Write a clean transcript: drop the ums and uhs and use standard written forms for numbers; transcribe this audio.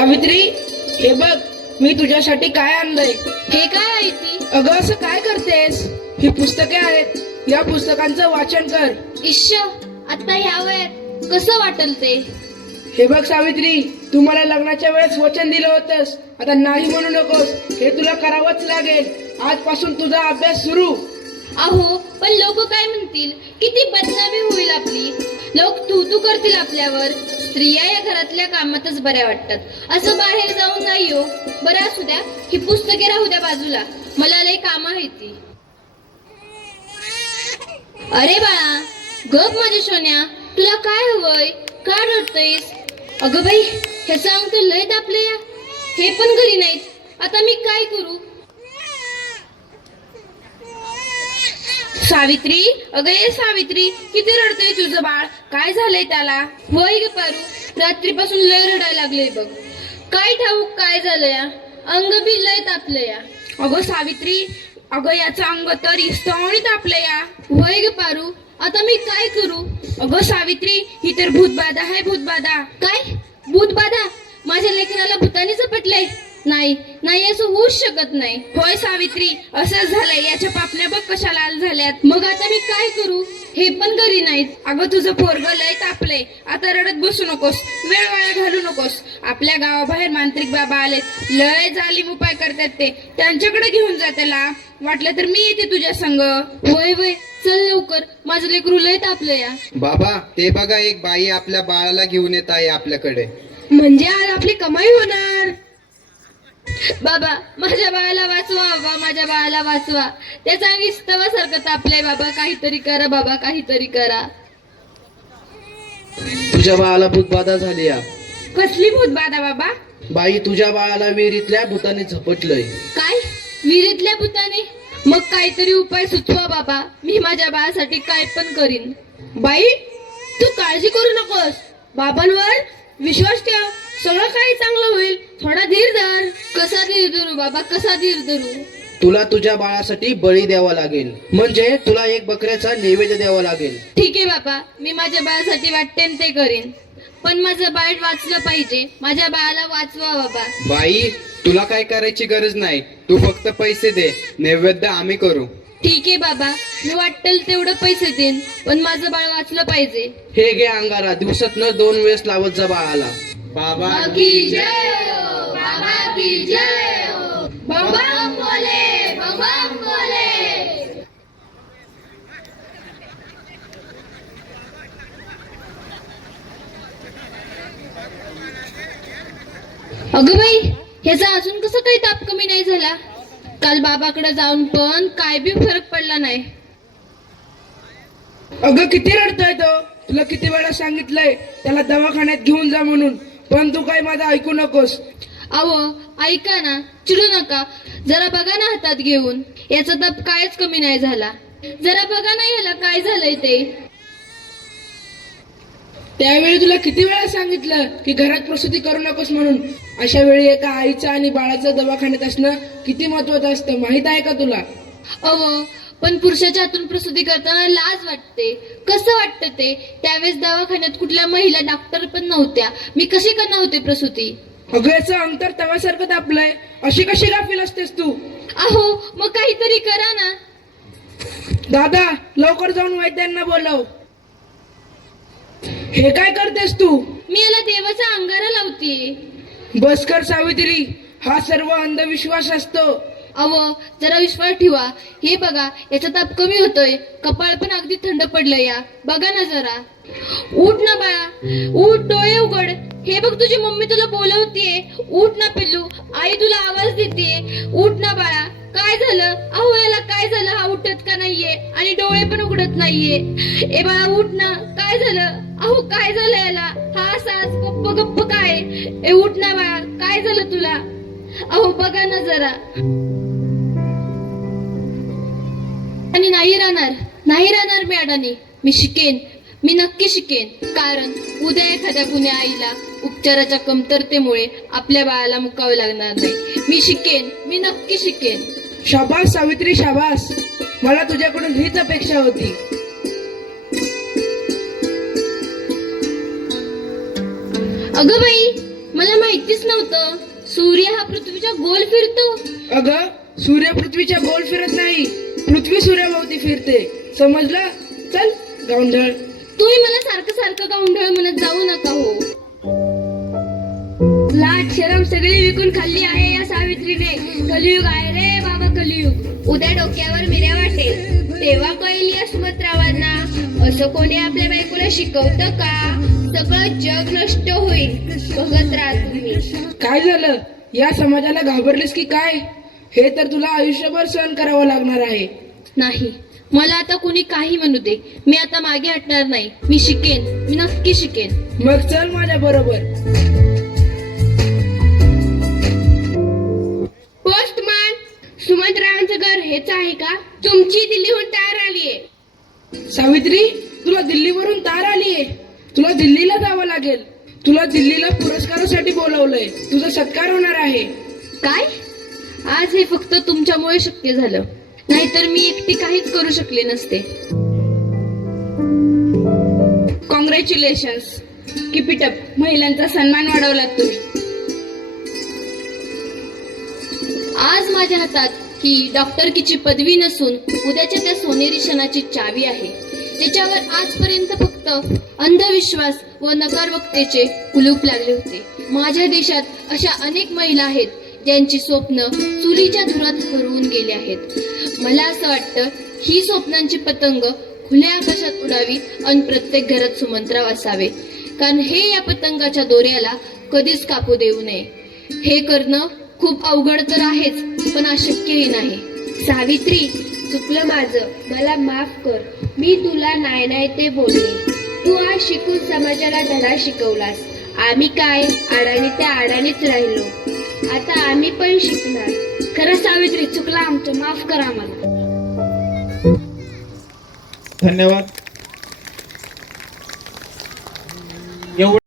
सावित्री, हे बघ मी तुझ्यासाठी काय आणलंय. हे काय आहे ती? अगं असं काय करतेस? ही पुस्तके आहेत, या पुस्तकांचं वाचन कर. इश्श, आता ह्या वयात कसं वाटल ते? हे बघ सावित्री, तू मला लग्नाच्या वेळेस वचन दिलं होतंस, आता नाही म्हणू नकोस. हे तुला करावंच लागेल. आजपासून तुझा अभ्यास सुरू. अहो, पण लोक काय म्हणतील? किती बदनामी होईल आपली. लोक तू करतील आपल्यावर. स्त्रिया या घरातल्या कामातच बऱ्या वाटतात, असं बाहेर जाऊन नाही हो. बरं असू द्या, ही पुस्तके राहू द्या बाजूला, मला लय काम आहे ती. अरे बाळा, गप माझ्या सोन्या, तुला काय हवंय? का रडतयस? अगं बाई, हे सांग तर लय तापले या. हे पण घरी नाहीत, आता मी काय करू? सावित्री, अगं ये सावित्री, किती रडतय तुझं बाळ? काय झालंय त्याला? होय ग पारू, रात्रीपासून लय रडायला लागले बघ. काय ठाऊक काय झालं या? अंग बी लय तापलं या. अगं सावित्री, अगं याचं अंग तर इस्तवणी तापलं या. होय ग पारू, आता मी काय करू? अगं सावित्री, ही तर भूतबाधा आहे, भूतबाधा. काय? भूतबाधा? माझ्या लेकराला भूताने झपटलंय? नाही नाही, असं होऊच शकत नाही. होय सावित्री, असंच झालंय. याच्या पापण्या बघ कशा लाल झाल्यात. मग आता मी काय करू? हे पण घरी नाहीत. अगं तुझं पोरगं लय तापलंय, आता रडत बसू नकोस, वेळ वाया घालू नकोस. आपल्या गावाबाहेर मांत्रिक बाबा आलेत, लय जालीम उपाय करतात ते. त्यांच्याकडे घेऊन जा त्याला. वाटलं तर मी येते तुझ्या संग. होय होय, चल लवकर, माझं लेकरू लय तापलं या. बाबा, ते बघा, एक बाई आपल्या बाळाला घेऊन येत आहे आपल्याकडे. म्हणजे आज आपली कमाई होणार. बाबा, माझ्या बाळाला वाचवा बाबा, माझ्या बाळाला वाचवा. त्याचा अंग इस्तवासारखं तापलंय बाबा, काहीतरी करा बाबा, काहीतरी करा. तुझ्या बाळाला भूतबाधा झाली या. कसली भूतबाधा बाबा? बाई, तुझ्या बाळाला विहिरीतल्या भूताने झपटलंय. काय? विहिरीतल्या भूताने? मग काहीतरी उपाय सुचवा बाबा, मी माझ्या बाळासाठी काय पण करीन. बाई, तू काळजी करू नकोस, बाबांवर विश्वास ठेव, सगळं काही चांगलं होईल. थोडा धीर धर. कसा धीर धरू बाबा, कसा धीर धरू? तुला तुझ्या बाळासाठी बळी द्यावा लागेल, म्हणजे तुला एक बकऱ्याचा नैवेद्य द्यावा लागेल. ठीक आहे बाबा, मी माझ्या बाळासाठी वाटतेन ते करीन, पण माझं बाळ वाचलं पाहिजे. माझ्या बाळाला वाचवा बाबा. बाई, तुला काय करायची गरज नाही, तू फक्त पैसे दे, नैवेद्य आम्ही करू. ठीक आहे बाबा, मी वाटेल तेवढं पैसे देईन, पण माझं बाळ वाचलं पाहिजे. हे घे अंगारा, दिवसातनं 2 वेळेस लावत जा बाळाला. बाबा की जय हो, बाबा की जय हो. बम बोले, बम बोले. अगं बाई, ह्याचा अजून कसं काही ताप कमी नाही झाला? काल बाबाकडे जाऊन पण काय बी फरक पडला नाही. अगं किती रडतोय तो. तुला किती वेळा सांगितलंय त्याला दवाखान्यात घेऊन जा म्हणून, पण तू काय माझं ऐकू नकोस. अहो, ऐका ना, चिडू नका. जरा बघा ना हातात घेऊन, याचा ताप कायच कमी नाही झाला. जरा बघा ना याला काय झालंय ते. त्यावेळी तुला किती वेळा सांगितलं की घरात प्रसूती करू नकोस म्हणून. अशा वेळी एका आईचं आणि बाळाचं दवाखान्यात असणं किती महत्वाचं असतं, माहित आहे का तुला? अहो, पण पुरुषाच्या हातून प्रसूती करताना लाज वाटते. कसं वाटतं ते? त्यावेळेस दवाखान्यात कुठल्या महिला डॉक्टर पण नव्हत्या, मी कशी करणार होते प्रसूती? अगं याचं अंतर तव्यासारखं तापलंय, अशी कशी गाफील असतेस तू? अहो, मग काहीतरी करा ना. दादा, लवकर जाऊन वैद्यांना बोलव. हे काय करतेस तू? मी याला देवाचा अंगारा लावतीये. बस कर सावित्री, हा सर्व अंधविश्वास असतो. अहो, जरा विश्वास ठेवा. हे बघा, याचा ताप कमी होतोय, कपाळ पण अगदी थंड पडलं या. बघा ना जरा. उठ ना बाळा, उठ, डोळे उघड. हे बघ, तुझी मम्मी तुला बोलवतीये. उठ ना पिल्लू, आई तुला आवाज देते. उठ ना बाळा. काय झालं? अहो, याला काय झालं? हा उठत का नाहीये आणि डोळे पण उघडत नाहीये. ए बाळा, उठ ना. काय झालं? अहो, काय झालं याला? हा सास गप्प गप्प काय? ए उठ ना बाळा, काय झालं तुला? अहो, बघा ना जरा. आणि नाही राहणार मी अडाणी. मी शिकेन, मी नक्की शिकेन. कारण उद्या एखाद्या गुन्ह्या आईला उपचाराच्या कमतरतेमुळे आपल्या बाळाला मुकावे लागणार नाही. मी शिकेन, मी नक्की शिकेन. शाबास सावित्री, शाबास. मला तुझ्याकडून हीच अपेक्षा होती. अगं बाई, मला माहितीच नव्हतं सूर्य हा पृथ्वीच्या गोल फिरतो. अगं सूर्य पृथ्वीच्या गोल फिरत नाही, पृथ्वी सूर्याभोवती फिरते. समजलं? चल गावंढळ. तुम्ही मला सारखं सारखं गावंढळ म्हणत जाऊ नका हो. लाट शरम सगळी विकून खाल्ली आहे या सावित्रीने. कलियुग आहे रे बाबा, कलियुग. उद्या डोक्यावर मिऱ्या वाटेल तेव्हा कळेल या सुमंत्रावांना. असं कोणी आपल्या बायकोला शिकवतं का? सगळं जग नष्ट होईल, बघत राहा तुम्ही. काय झालं? या समाजाला घाबरलीस की काय? हे तर तुला आयुष्यभर सहन करावं लागणार आहे. नाही, मला आता कोणी काही म्हणू दे, मी आता मागे हटणार नाही. मी शिकेन, मी नक्की शिकेन. मग चल माझ्या बरोबर. पोस्टमन, सुमंतरावांचं घर हेच आहे का? तुमची दिल्लीहून तार आलीये. सावित्री, तुला दिल्लीवरून तार आलीये. तुला दिल्लीला जावं लागेल. तुला दिल्लीला पुरस्कारासाठी बोलवलंय. तुझा सत्कार होणार आहे. काय? आज हे फक्त तुमच्यामुळे शक्य झालं, नाहीतर मी एकटी काहीच करू शकले नसते. Congratulations, keep it up. महिलांचा सन्मान वाढवलात तुम्ही. आज माझ्या हातात ही डॉक्टरकीची पदवी नसून उद्याच्या त्या सोनेरी क्षणाची चावी आहे, ज्याच्यावर आजपर्यंत फक्त अंधविश्वास व नकारवक्तेचे कुलूप लागले होते. माझ्या देशात अशा अनेक महिला आहेत ज्यांची स्वप्न चुलीच्या धुरात हरवून गेली आहेत. मला असं वाटतं ही स्वप्नांची पतंग खुल्या आकाशात उडावी आणि प्रत्येक घरात सुमंत्राव असावे, कारण हे या पतंगाच्या दोऱ्याला कधीच कापू देऊ नये. हे करणं खूप अवघड तर आहेच, पण अशक्यही नाही. सावित्री, चुकलं माझं, मला माफ कर. मी तुला नाही नाही ते बोलले. तू आज शिकून समाजाला धडा शिकवलास. आम्ही काय आडाणी त्या आडाणीच राहिलो. आता आम्ही पण शिकणार. खरं सावित्री, चुकला आमचं, माफ करा आम्हाला. धन्यवाद. एवढं